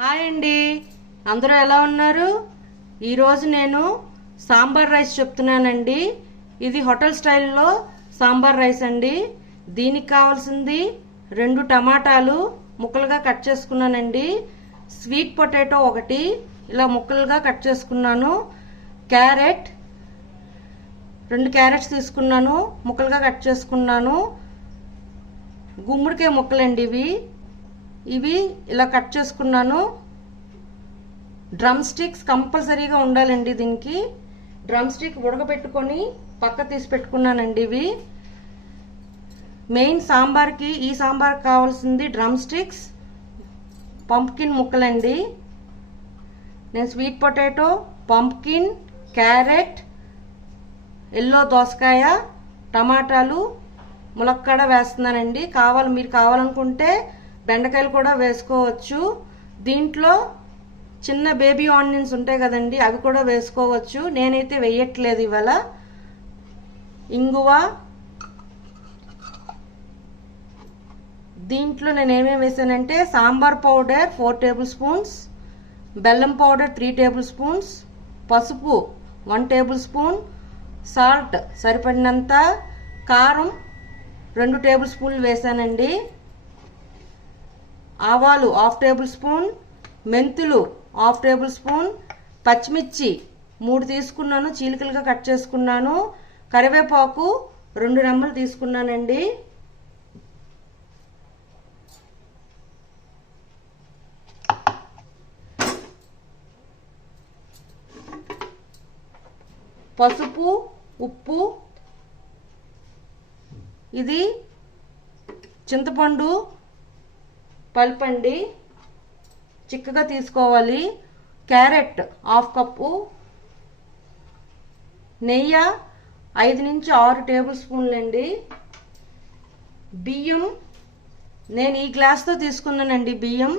Hi అండి, అందరూ ఎలా ఉన్నారు? ఈరోజు నేను సాంబార్ రైస్ చెప్తున్నానండి. ఇది హోటల్ స్టైల్లో సాంబార్ రైస్ అండి. దీనికి కావాల్సింది 2 టమాటాలు ముక్కలుగా కట్ చేసుకున్నానండి. స్వీట్ పొటాటో ఒకటి ఇలా ముక్కలుగా కట్ చేసుకున్నాను. క్యారెట్ 2 క్యారెట్స్ తీసుకున్నాను, ముక్కలుగా కట్ చేసుకున్నాను. గుమ్మడికాయ ముక్కలండి ఇవి ఇలా కట్ చేసుకున్నాను. డ్రమ్ స్టిక్స్ కంపల్సరీగా ఉండాలండి. దీనికి డ్రమ్ స్టిక్ ఉడకబెట్టుకొని పక్క తీసి పెట్టుకున్నానండి. ఇవి మెయిన్ సాంబార్కి, ఈ సాంబార్కి కావాల్సింది డ్రమ్ స్టిక్స్, పంప్కిన్ ముక్కలండి. నేను sweet potato, pumpkin, carrot, yellow దోసకాయ, టమాటాలు, ములక్కాడ వేస్తున్నానండి. మీరు కావాలనుకుంటే బెండకాయలు కూడా వేసుకోవచ్చు. దీంట్లో చిన్న బేబీ ఆనియన్స్ ఉంటాయి కదండి, అవి కూడా వేసుకోవచ్చు. నేనైతే వేయట్లేదు ఇవాళ. ఇంగువ, దీంట్లో నేను ఏమేమి వేసానంటే సాంబార్ పౌడర్ 4 టేబుల్ స్పూన్స్, బెల్లం పౌడర్ 3 టేబుల్ స్పూన్స్, పసుపు 1 టేబుల్ స్పూన్, సాల్ట్ సరిపడినంత, కారం 2 టేబుల్ స్పూన్లు వేసానండి. ఆవాలు 1/2 టేబుల్ స్పూన్, మెంతులు 1/2 టేబుల్ స్పూన్, పచ్చిమిర్చి 3 తీసుకున్నాను, చీలికలుగా కట్ చేసుకున్నాను. కరివేపాకు 2 రెమ్మలు తీసుకున్నానండి. పసుపు, ఉప్పు, ఇది చింతపండు పల్పండి, చిక్కగా తీసుకోవాలి. క్యారెట్ 1/2 కప్పు, నెయ్యి 5 నుంచి 6 టేబుల్ స్పూన్లండి. బియ్యం నేను ఈ గ్లాస్తో తీసుకున్నానండి. బియ్యం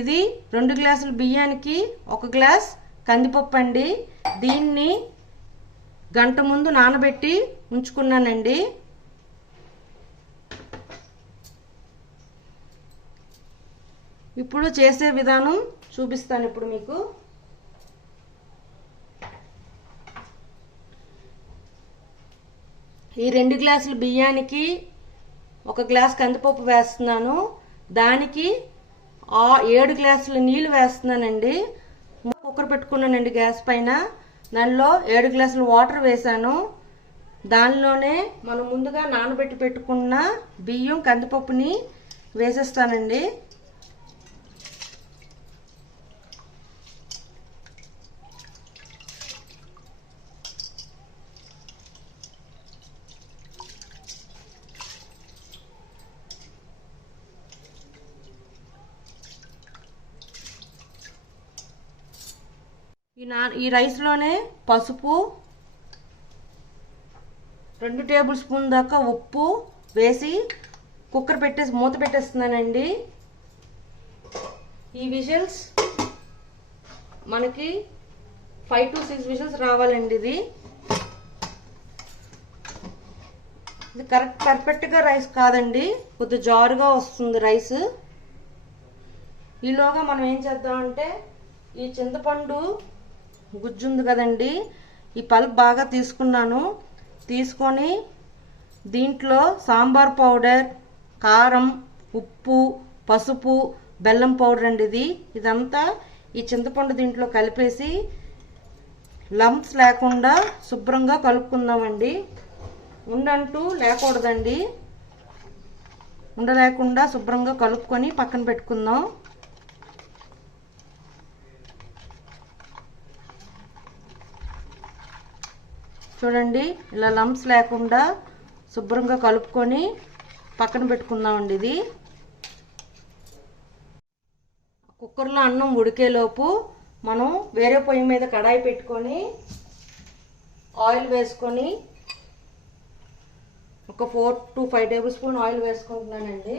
ఇది 2 గ్లాసుల బియ్యానికి 1 గ్లాస్ కందిపప్పు అండి. దీన్ని గంట ముందు నానబెట్టి ఉంచుకున్నానండి. ఇప్పుడు చేసే విధానం చూపిస్తాను ఇప్పుడు మీకు. ఈ 2 గ్లాసుల బియ్యానికి 1 గ్లాస్ కందిపప్పు వేస్తున్నాను. దానికి 7 గ్లాసుల నీళ్లు వేస్తున్నానండి. కుక్కర్ పెట్టుకున్నానండి గ్యాస్ పైన. దానిలో 7 గ్లాసుల వాటర్ వేసాను. దానిలోనే మనం ముందుగా నానబెట్టి పెట్టుకున్న బియ్యం, కందిపప్పుని వేసేస్తానండి. ఈ రైస్లోనే పసుపు, 2 టేబుల్ స్పూన్ దాకా ఉప్పు వేసి కుక్కర్ పెట్టేసి మూత పెట్టేస్తున్నానండి. ఈ విజిల్స్ మనకి 5 to 6 విజిల్స్ రావాలండి. ఇది పర్ఫెక్ట్గా రైస్ కాదండి, కొద్దిగా జారుగా వస్తుంది రైస్. ఈలోగా మనం ఏం చేద్దామంటే ఈ చింతపండు గుజ్జు ఉంది కదండి, ఈ పల్ప్ బాగా తీసుకొని దీంట్లో సాంబార్ పౌడర్, కారం, ఉప్పు, పసుపు, బెల్లం పౌడర్ అండి. ఇదంతా ఈ చింతపండు దీంట్లో కలిపేసి లంప్స్ లేకుండా శుభ్రంగా కలుపుకుందామండి. ఉండంటూ లేకూడదండి. ఉండలేకుండా శుభ్రంగా కలుపుకొని పక్కన పెట్టుకుందాం. చూడండి, ఇలా లంప్స్ లేకుండా శుభ్రంగా కలుపుకొని పక్కన పెట్టుకుందామండి. ఇది కుక్కర్లో అన్నం ఉడికేలోపు మనం వేరే పొయ్యి మీద కడాయి పెట్టుకొని ఆయిల్ వేసుకొని ఒక 4 to 5 టేబుల్ స్పూన్ ఆయిల్ వేసుకుంటున్నానండి.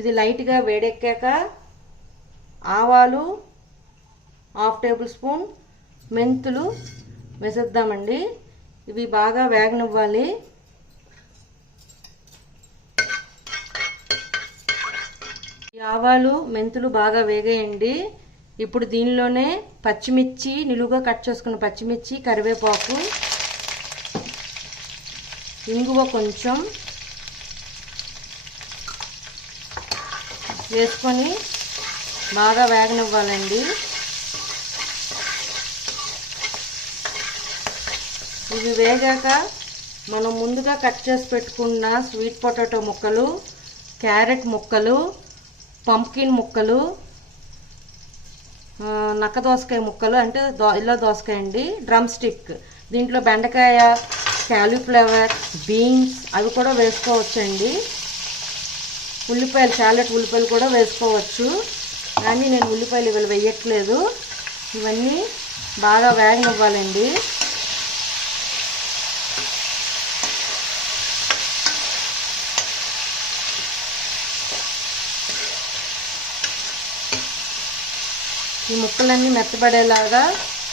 ఇది లైట్గా వేడెక్కాక ఆవాలు 1/2 టేబుల్ స్పూన్, మెంతులు వేసేద్దామండి. ఇవి బాగా వేగనివ్వాలి. ఈ ఆవాలు మెంతులు బాగా వేగేయండి. ఇప్పుడు దీనిలోనే పచ్చిమిర్చి, నిలువుగా కట్ చేసుకున్న పచ్చిమిర్చి, కరివేపాకు, ఇంగువ కొంచెం వేసుకొని బాగా వేగనివ్వాలండి. ఇవి వేగాక మనం ముందుగా కట్ చేసి పెట్టుకున్న స్వీట్ పొటాటో ముక్కలు, క్యారెట్ ముక్కలు, పంప్కిన్ ముక్కలు, నక్క దోసకాయ ముక్కలు అంటే ఇలా దోసకాయ అండి, డ్రమ్ స్టిక్, దీంట్లో బెండకాయ, క్యాలీఫ్లవర్, బీన్స్ అవి కూడా వేసుకోవచ్చండి. ఉల్లిపాయలు, చాలెట్ ఉల్లిపాయలు కూడా వేసుకోవచ్చు, కానీ నేను ఉల్లిపాయలు ఇవాళ వేయట్లేదు. ఇవన్నీ బాగా వేగనివ్వాలండి. ఈ ముక్కలన్నీ మెత్తబడేలాగా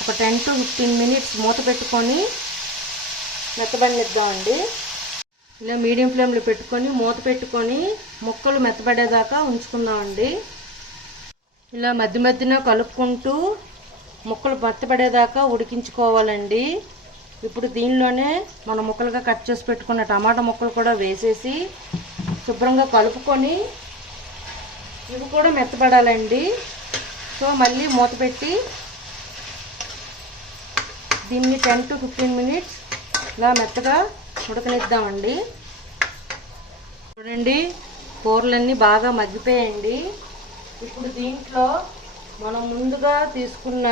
ఒక 10 to 15 minutes మూత పెట్టుకొని మెత్తబడిద్దామండి. ఇలా మీడియం ఫ్లేమ్లో పెట్టుకొని మూత పెట్టుకొని ముక్కలు మెత్తబడేదాకా ఉంచుకుందామండి. ఇలా మధ్య మధ్యన కలుపుకుంటూ ముక్కలు మెత్తబడేదాకా ఉడికించుకోవాలండి. ఇప్పుడు దీనిలోనే మనం ముక్కలుగా కట్ చేసి పెట్టుకున్న టమాటా ముక్కలు కూడా వేసేసి శుభ్రంగా కలుపుకొని ఇవి కూడా మెత్తబడాలండి. సో మళ్ళీ మూత పెట్టి దీన్ని 10 to 15 minutes ఇలా మెత్తగా ఉడకనిద్దామండి. చూడండి, కూరలన్నీ బాగా మగ్గిపోయండి. ఇప్పుడు దీంట్లో మనం ముందుగా తీసుకున్న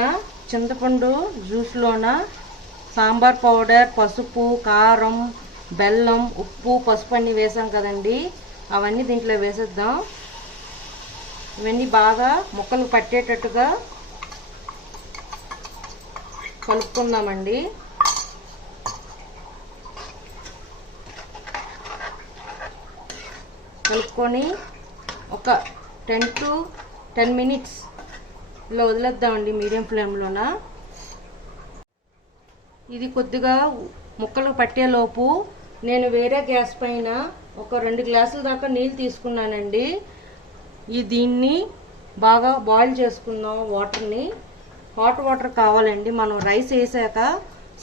చింతపండు జ్యూస్లోన సాంబార్ పౌడర్, పసుపు, కారం, బెల్లం, ఉప్పు, పసుపు అన్నీ వేసాం కదండి, అవన్నీ దీంట్లో వేసేద్దాం. ఇవన్నీ బాగా ముక్కలు పట్టేటట్టుగా కలుపుకుందామండి. కలుపుకొని ఒక 10 to 10 minutes ఇలా వదిలేద్దామండి మీడియం ఫ్లేమ్లోన. ఇది కొద్దిగా ముక్కలు పట్టేలోపు నేను వేరే గ్యాస్ పైన ఒక 2 గ్లాసుల దాకా నీళ్ళు తీసుకున్నానండి. దీన్ని బాగా బాయిల్ చేసుకుందాం. వాటర్ని హాట్ వాటర్ కావాలండి. మనం రైస్ వేసాక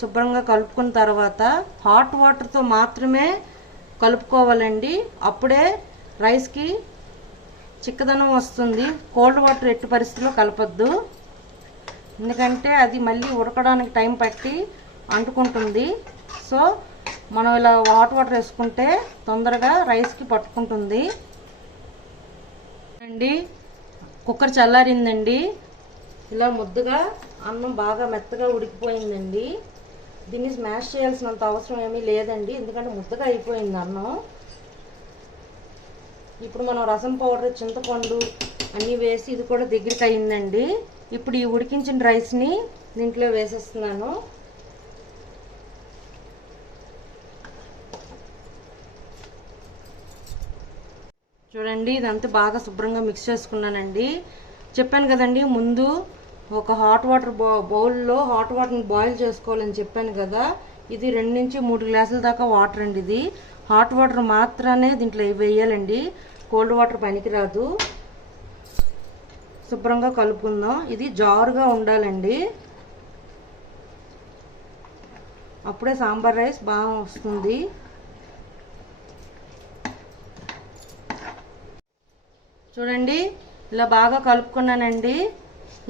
శుభ్రంగా కలుపుకున్న తర్వాత హాట్ వాటర్తో మాత్రమే కలుపుకోవాలండి. అప్పుడే రైస్కి చిక్కదనం వస్తుంది. కోల్డ్ వాటర్ ఎట్టి పరిస్థితుల్లో కలపద్దు, ఎందుకంటే అది మళ్ళీ ఉడకడానికి టైం పట్టి అంటుకుంటుంది. సో మనం ఇలా హాట్ వాటర్ వేసుకుంటే తొందరగా రైస్కి పట్టుకుంటుంది అండి. కుక్కర్ చల్లారిందండి. ఇలా ముద్దగా అన్నం బాగా మెత్తగా ఉడికిపోయిందండి. దీన్ని స్మాష్ చేయాల్సినంత అవసరం ఏమీ లేదండి, ఎందుకంటే ముద్దగా అయిపోయింది అన్నం. ఇప్పుడు మనం రసం పౌడర్, చింతపండు అన్నీ వేసి ఇది కూడా దగ్గరికి అయిందండి. ఇప్పుడు ఈ ఉడికించిన రైస్ని దీంట్లో వేసేస్తున్నాను. చూడండి, ఇదంతా బాగా శుభ్రంగా మిక్స్ చేసుకున్నానండి. చెప్పాను కదండి ముందు ఒక హాట్ వాటర్ బౌల్లో హాట్ వాటర్ని బాయిల్ చేసుకోవాలని చెప్పాను కదా. ఇది 2 నుంచి 3 గ్లాసుల దాకా వాటర్ అండి. ఇది హాట్ వాటర్ మాత్రమే దీంట్లో వేయాలండి, కోల్డ్ వాటర్ పనికిరాదు. శుభ్రంగా కలుపుకుందాం. ఇది జారుగా ఉండాలండి, అప్పుడే సాంబార్ రైస్ బాగా వస్తుంది. చూడండి, ఇలా బాగా కలుపుకున్నానండి.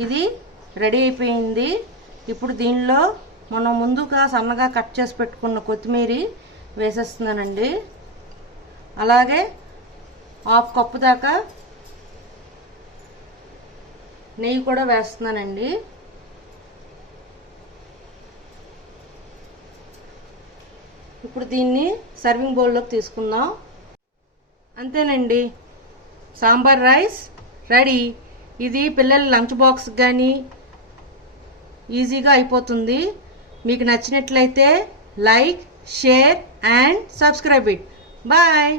ఇది రెడీ అయిపోయింది. ఇప్పుడు దీనిలో మనం ముందుగా సన్నగా కట్ చేసి పెట్టుకున్న కొత్తిమీర వేసేస్తున్నానండి. అలాగే 1/2 కప్పు దాకా నెయ్యి కూడా వేస్తున్నానండి. ఇప్పుడు దీన్ని సర్వింగ్ బౌల్లోకి తీసుకుందాం. అంతేనండి, సాంబార్ రైస్ రెడీ. ఇది పిల్లల లంచ్ బాక్స్ కానీ ఈజీగా అయిపోతుంది. మీకు నచ్చినట్లయితే like, share and subscribe it. Bye.